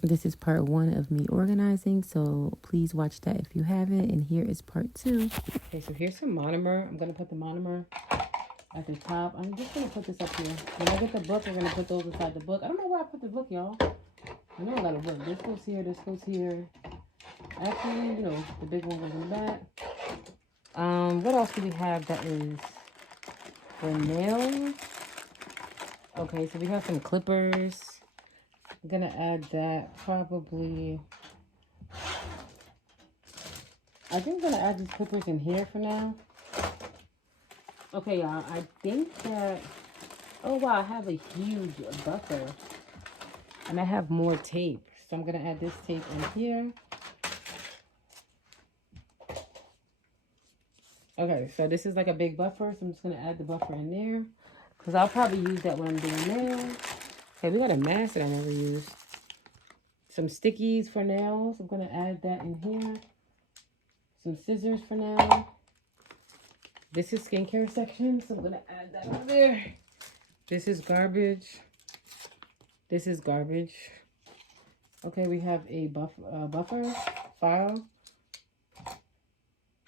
This is part 1 of me organizing, so please watch that if you haven't. And here is part 2. Okay, so here's some monomer. I'm going to put the monomer at the top. I'm just going to put this up here. When I get the book, I'm going to put those inside the book. I don't know where I put the book, y'all. I know I got a book. This goes here, this goes here. Actually, you know, the big one goes in the back. What else do we have that is for nails? Okay, so we have some clippers. I'm gonna add that probably. I think I'm gonna add these clippers in here for now. Okay, y'all, I think that, oh wow, I have a huge buffer. And I have more tape. So I'm gonna add this tape in here. Okay, so this is like a big buffer, so I'm just gonna add the buffer in there. Because I'll probably use that when I'm doing nails. Okay, we got a mask that I never used. Some stickies for nails. I'm gonna add that in here. Some scissors for nails. This is skincare section, so I'm gonna add that over there. This is garbage. This is garbage. Okay, we have a buffer file.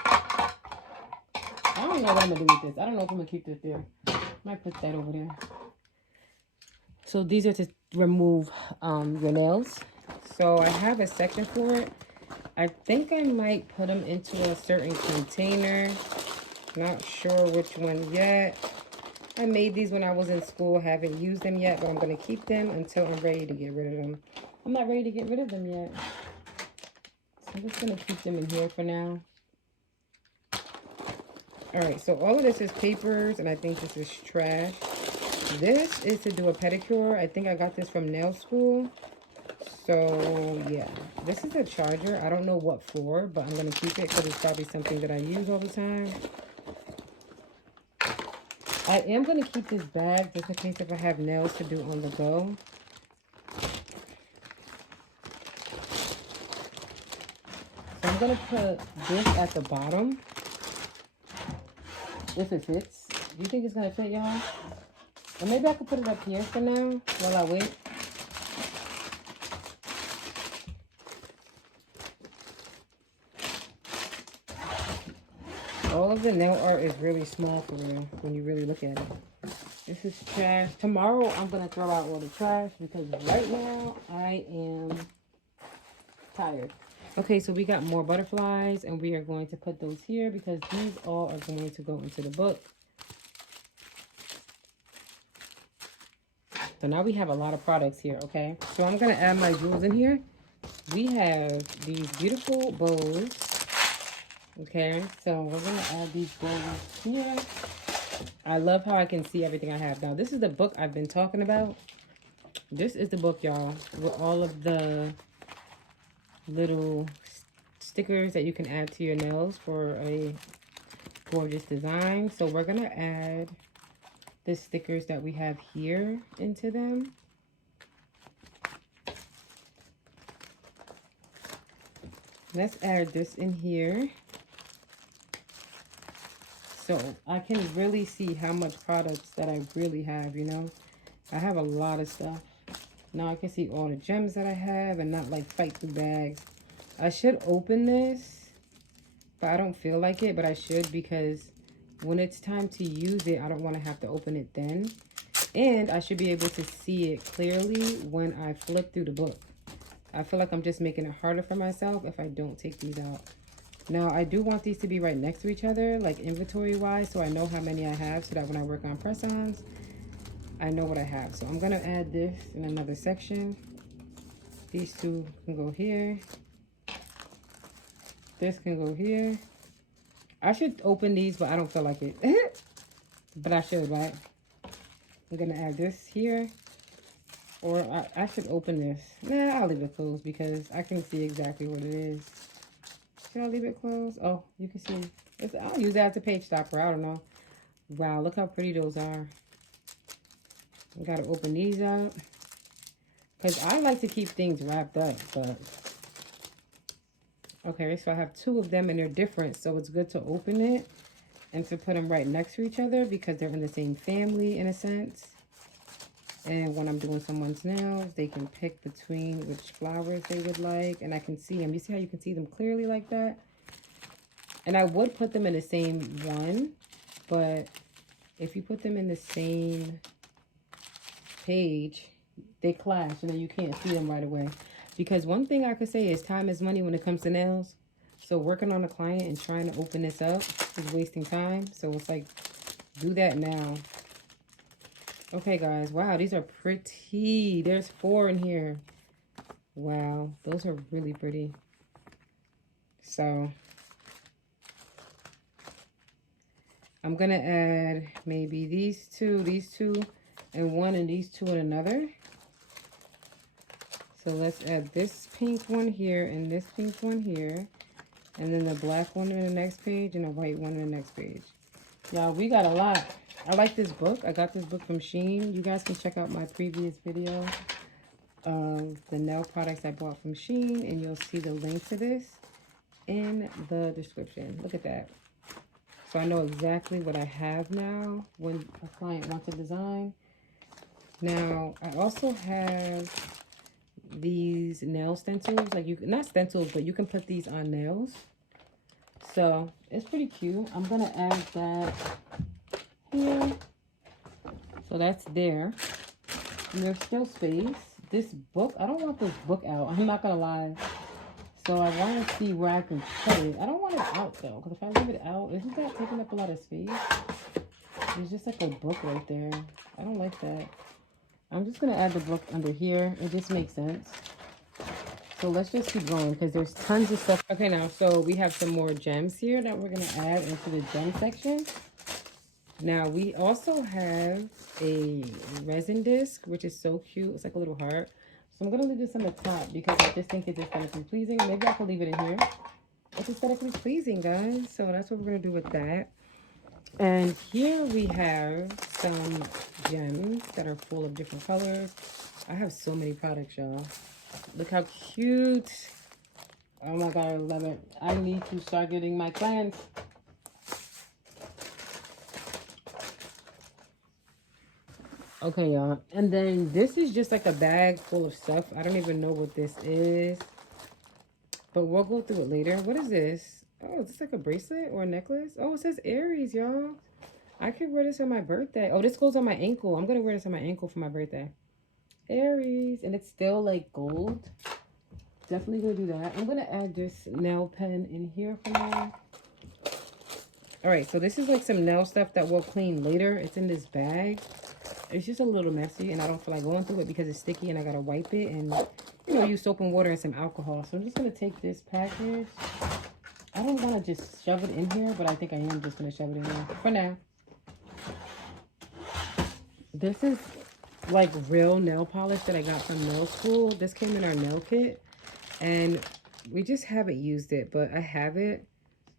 I don't know what I'm gonna do with this. I don't know if I'm gonna keep this there. Might put that over there. So these are to remove your nails. So I have a section for it. I think I might put them into a certain container. Not sure which one yet. I made these when I was in school. Haven't used them yet, but I'm going to keep them until I'm ready to get rid of them. I'm not ready to get rid of them yet. So I'm just going to keep them in here for now. Alright, so all of this is papers, and I think this is trash. This is to do a pedicure. I think I got this from nail school. So, yeah. This is a charger. I don't know what for, but I'm going to keep it because it's probably something that I use all the time. I am going to keep this bag just in case if I have nails to do on the go. So I'm going to put this at the bottom. If it fits. Do you think it's going to fit, y'all? Or maybe I could put it up here for now while I wait. All of the nail art is really small for real when you really look at it. This is trash. Tomorrow I'm going to throw out all the trash because right now I am tired. Okay, so we got more butterflies and we are going to put those here because these all are going to go into the book. So now we have a lot of products here, okay? So I'm going to add my jewels in here. We have these beautiful bows. Okay, so we're going to add these bows here. I love how I can see everything I have. Now, this is the book I've been talking about. This is the book, y'all, with all of the little stickers that you can add to your nails for a gorgeous design. So we're going to add the stickers that we have here into them. Let's add this in here. So I can really see how much products that I really have, you know. I have a lot of stuff. Now I can see all the gems that I have and not like fight through bags. I should open this, but I don't feel like it, but I should because when it's time to use it, I don't want to have to open it then. And I should be able to see it clearly when I flip through the book. I feel like I'm just making it harder for myself if I don't take these out. Now, I do want these to be right next to each other, like inventory-wise, so I know how many I have so that when I work on press-ons, I know what I have. So I'm going to add this in another section. These two can go here. This can go here. I should open these, but I don't feel like it. But I should, right? I'm going to add this here. Or I should open this. Nah, I'll leave it closed because I can see exactly what it is. Should I leave it closed? Oh, you can see. I'll use that as a page stopper. I don't know. Wow, look how pretty those are. I gotta open these up. Because I like to keep things wrapped up, but... Okay, so I have two of them and they're different. So it's good to open it and to put them right next to each other because they're in the same family in a sense. And when I'm doing someone's nails, they can pick between which flowers they would like. And I can see them. You see how you can see them clearly like that? And I would put them in the same one, but if you put them in the same page, they clash and then you can't see them right away. Because one thing I could say is time is money when it comes to nails. So working on a client and trying to open this up is wasting time. So it's like, do that now. Okay, guys. Wow, these are pretty. There's 4 in here. Wow, those are really pretty. So I'm going to add maybe these two, and one, and these 2 in another. So let's add this pink one here and this pink one here. And then the black one in the next page and a white one in the next page. Y'all, we got a lot. I like this book. I got this book from Shein. You guys can check out my previous video of the nail products I bought from Shein. And you'll see the link to this in the description. Look at that. So I know exactly what I have now when a client wants a design. Now, I also have these nail stencils. Like, you not stencils, but you can put these on nails. So it's pretty cute. I'm going to add that here. So that's there. And there's still space. This book, I don't want this book out. I'm not going to lie. So I want to see where I can put it. I don't want it out though, because if I leave it out, isn't that taking up a lot of space? There's just like a book right there. I don't like that. I'm just going to add the book under here. It just makes sense. So let's just keep going because there's tons of stuff. Okay, now, so we have some more gems here that we're going to add into the gem section. Now, we also have a resin disc, which is so cute. It's like a little heart. So I'm going to leave this on the top because I just think it's aesthetically pleasing. Maybe I can leave it in here. It's aesthetically pleasing, guys. So that's what we're going to do with that. And here we have some gems that are full of different colors. I have so many products, y'all. Look how cute. Oh my God, I love it. I need to start getting my plants. Okay, y'all. And then this is just like a bag full of stuff. I don't even know what this is. But we'll go through it later. What is this? Oh, is this like a bracelet or a necklace? Oh, it says Aries, y'all. I could wear this on my birthday. Oh, this goes on my ankle. I'm going to wear this on my ankle for my birthday. Aries. And it's still like gold. Definitely going to do that. I'm going to add this nail pen in here for now. Alright, so this is like some nail stuff that we'll clean later. It's in this bag. It's just a little messy and I don't feel like going through it because it's sticky and I got to wipe it and, you know, use soap and water and some alcohol. So I'm just going to take this package. I don't want to just shove it in here, but I think I am just going to shove it in there for now. This is like real nail polish that I got from nail school. This came in our nail kit and we just haven't used it, but I have it.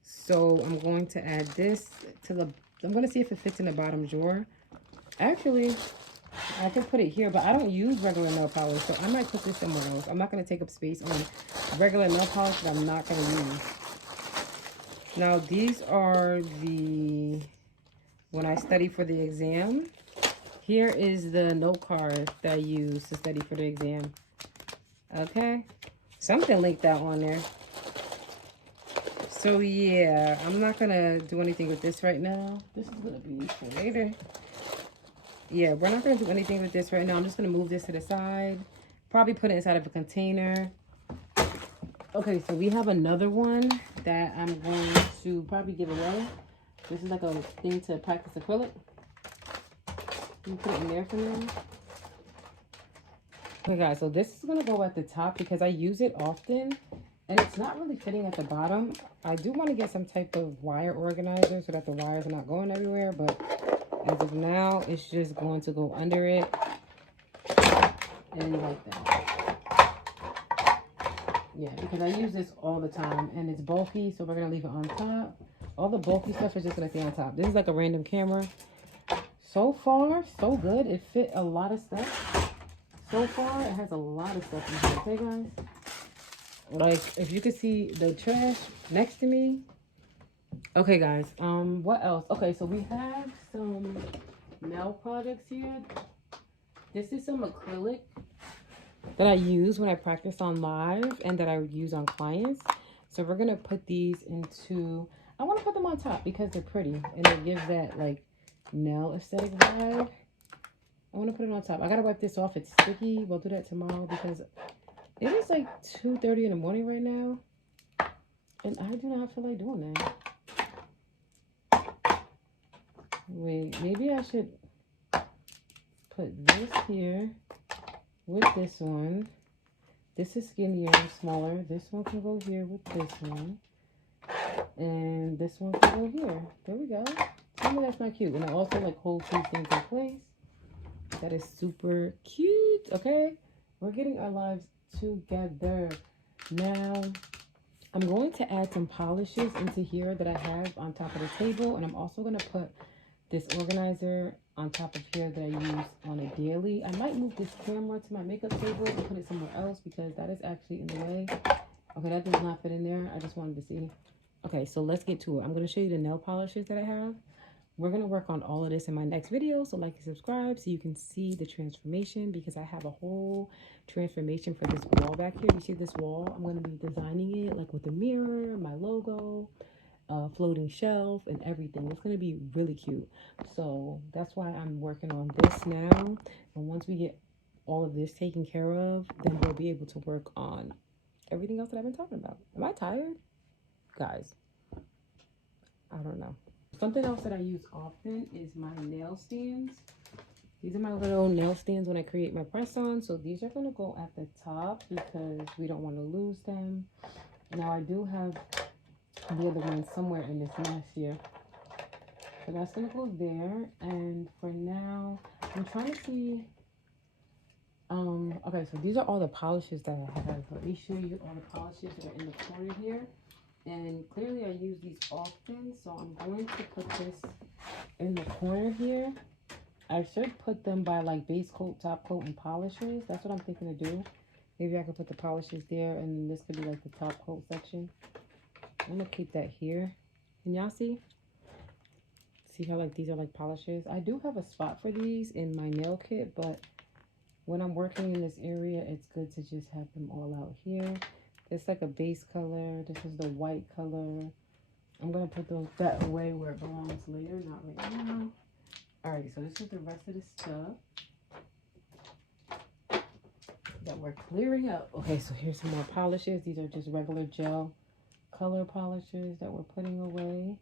So I'm going to add this to the, I'm going to see if it fits in the bottom drawer. Actually, I can put it here, but I don't use regular nail polish, so I might put this somewhere else. I'm not going to take up space on regular nail polish that I'm not going to use. Now, these are the, when I study for the exam, here is the note card that I use to study for the exam. Okay? Something linked out on there. So, yeah, I'm not going to do anything with this right now. This is going to be for later. Yeah, we're not going to do anything with this right now. I'm just going to move this to the side. Probably put it inside of a container. Okay, so we have another one that I'm going to probably give away. This is like a thing to practice acrylic. You put it in there for me. Okay, guys, so this is going to go at the top because I use it often. And it's not really fitting at the bottom. I do want to get some type of wire organizer so that the wires are not going everywhere. But as of now, it's just going to go under it. And like that. Yeah, because I use this all the time. And it's bulky, so we're going to leave it on top. All the bulky stuff is just going to stay on top. This is like a random camera. So far, so good. It fit a lot of stuff. So far, it has a lot of stuff in here. Okay, guys? Like, if you could see the trash next to me. Okay, guys. What else? Okay, so we have some nail products here. This is some acrylic that I use when I practice on live and that I use on clients. So we're gonna put these into, I want to put them on top because they're pretty and it gives that like nail aesthetic vibe. I want to put it on top. I gotta wipe this off. It's sticky. We'll do that tomorrow because it is like 2:30 in the morning right now, and I do not feel like doing that. Wait, maybe I should put this here with this one. This is skinnier and smaller. This one can go here with this one. And this one can go here. There we go. Tell me that's not cute. And it also like holds these things in place. That is super cute. Okay. We're getting our lives together. Now, I'm going to add some polishes into here that I have on top of the table. And I'm also going to put this organizer on top of here that I use on a daily. I might move this camera to my makeup table and put it somewhere else because that is actually in the way. Okay, that does not fit in there. I just wanted to see. Okay, so let's get to it. I'm going to show you the nail polishes that I have. We're going to work on all of this in my next video. So like and subscribe so you can see the transformation because I have a whole transformation for this wall back here. You see this wall? I'm going to be designing it like with a mirror, my logo, floating shelf and everything. It's going to be really cute. So that's why I'm working on this now. And once we get all of this taken care of, then we'll be able to work on everything else that I've been talking about. Am I tired? Guys, I don't know. Something else that I use often is my nail stands. These are my little nail stands when I create my press-on. So these are going to go at the top because we don't want to lose them. Now I do have the other one somewhere in this mess here. So that's going to go there. And for now, I'm trying to see. Okay, so these are all the polishes that I have. Let me show you all the polishes that are in the corner here. And clearly I use these often, so I'm going to put this in the corner here. I should put them by like base coat, top coat, and polishes. That's what I'm thinking to do. Maybe I could put the polishes there, and then this could be like the top coat section. I'm gonna keep that here. Can y'all see? See how like these are like polishes? I do have a spot for these in my nail kit, but when I'm working in this area, it's good to just have them all out here. It's like a base color. This is the white color. I'm going to put those that away where it belongs later, not right now. Alright, so this is the rest of the stuff that we're clearing up. Okay, so here's some more polishes. These are just regular gel color polishes that we're putting away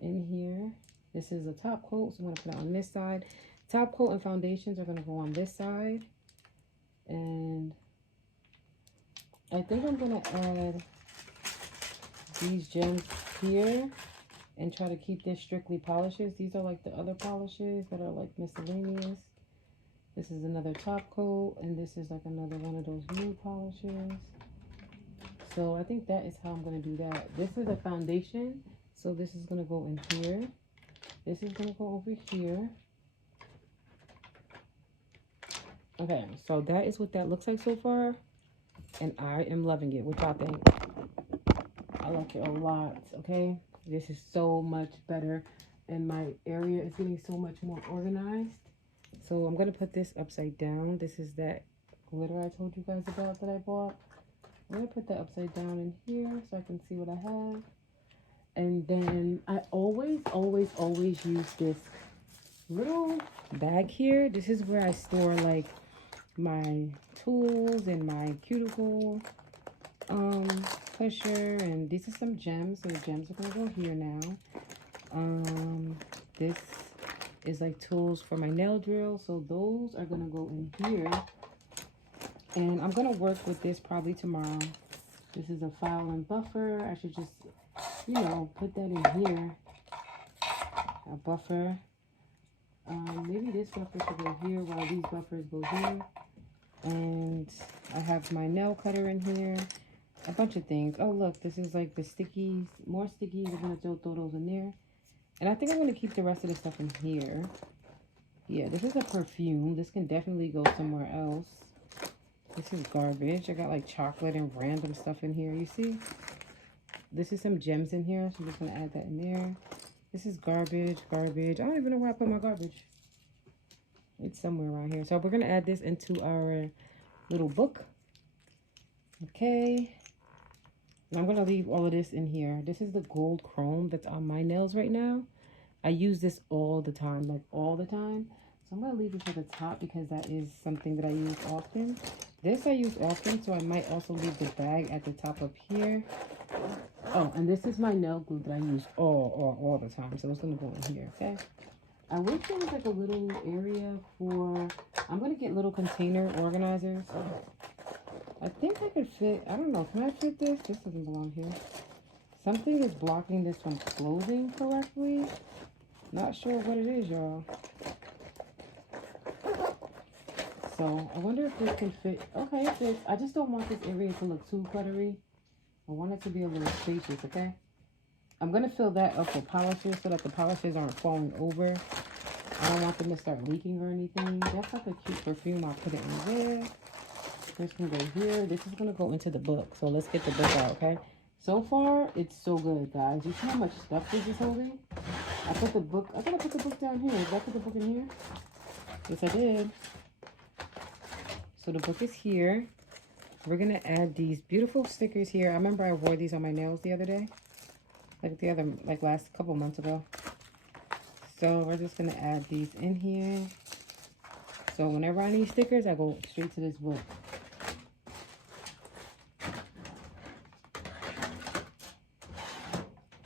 in here. This is a top coat, so I'm going to put it on this side. Top coat and foundations are going to go on this side. And I think I'm going to add these gems here and try to keep this strictly polishes. These are like the other polishes that are like miscellaneous. This is another top coat, and this is like another one of those new polishes. So I think that is how I'm going to do that. This is a foundation, so this is going to go in here. This is going to go over here. Okay, so that is what that looks like so far. And I am loving it. What y'all think? I like it a lot, okay? This is so much better. And my area is getting so much more organized. So I'm going to put this upside down. This is that glitter I told you guys about that I bought. I'm going to put that upside down in here so I can see what I have. And then I always use this little bag here. This is where I store like my tools and my cuticle pusher, and these are some gems, so the gems are gonna go here now. This is like tools for my nail drill, so those are gonna go in here, and I'm gonna work with this probably tomorrow. This is a file and buffer. I should just, you know, put that in here. A buffer. Maybe this buffer should go here while these buffers go here. And I have my nail cutter in here. A bunch of things. Oh, look, this is like the stickies. More stickies. I'm going to throw those in there. And I think I'm going to keep the rest of the stuff in here. Yeah, this is a perfume. This can definitely go somewhere else. This is garbage. I got like chocolate and random stuff in here. You see? This is some gems in here. So I'm just going to add that in there. This is garbage. I don't even know where I put my garbage. It's somewhere around here. So we're going to add this into our little book. Okay. And I'm going to leave all of this in here. This is the gold chrome that's on my nails right now. I use this all the time, like all the time. So I'm going to leave this at the top because that is something that I use often. This I use often, so I might also leave the bag at the top up here. Oh, and this is my nail glue that I use all the time. So it's going to go in here, okay? I wish there was like a little area for... I'm going to get little container organizers. I think I could fit... I don't know. Can I fit this? This doesn't belong here. Something is blocking this from closing correctly. Not sure what it is, y'all. So I wonder if this can fit. Okay, it fits. I just don't want this area to look too cluttery. I want it to be a little spacious, okay? I'm going to fill that up with polishes so that the polishes aren't falling over. I don't want them to start leaking or anything. That's like a cute perfume. I'll put it in there. This can go here. This is going to go into the book. So let's get the book out, okay? So far, it's so good, guys. You see how much stuff this is holding? I put the book... I gotta put the book down here. Did I put the book in here? Yes, I did. So the book is here. We're going to add these beautiful stickers here. I remember I wore these on my nails the other day. Like last couple months ago. So we're just going to add these in here. So whenever I need stickers, I go straight to this book.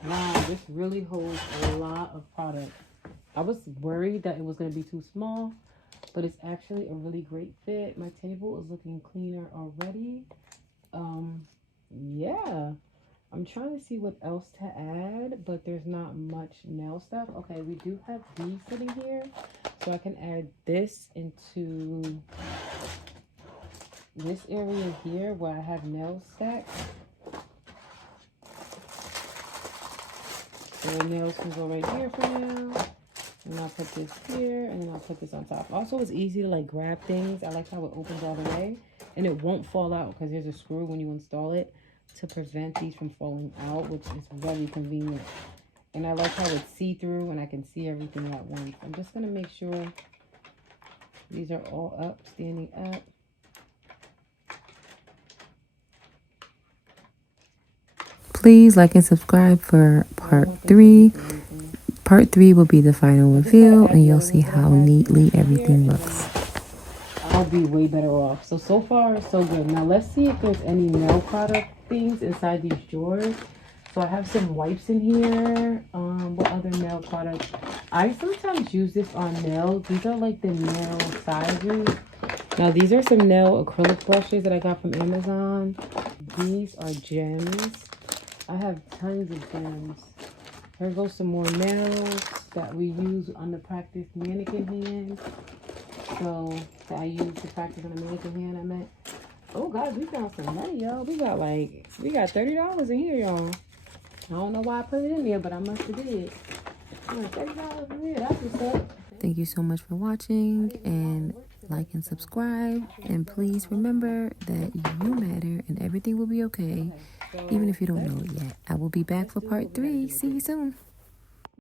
Wow, this really holds a lot of product. I was worried that it was going to be too small, but it's actually a really great fit. My table is looking cleaner already. Yeah. I'm trying to see what else to add, but there's not much nail stuff. Okay, we do have these sitting here. So I can add this into this area here where I have nail stacks. So the nails can go right here for now. And I'll put this here, and then I'll put this on top. Also, it's easy to like grab things. I like how it opens all the way, and it won't fall out because there's a screw when you install it to prevent these from falling out, which is very convenient. And I like how it's see-through and I can see everything at once. I'm just going to make sure these are all up, standing up. Please like and subscribe for part 3. Part 3 will be the final reveal, and you'll see how neatly everything looks. I'll be way better off. So far, so good. Now, let's see if there's any nail product things inside these drawers. So I have some wipes in here. What other nail products? I sometimes use this on nails. These are like the nail sizes. Now, these are some nail acrylic brushes that I got from Amazon. These are gems. I have tons of gems. Here goes some more nails that we use on the practice mannequin hand. So that I use to practice on a mannequin hand, I meant. Oh guys, we found some money, y'all. We got $30 in here, y'all. I don't know why I put it in there, but I must have did. $30 in here, that's what's up. Thank you so much for watching, and like and subscribe. And please remember that you matter and everything will be okay, even if you don't know it yet. I will be back for part 3. See you soon.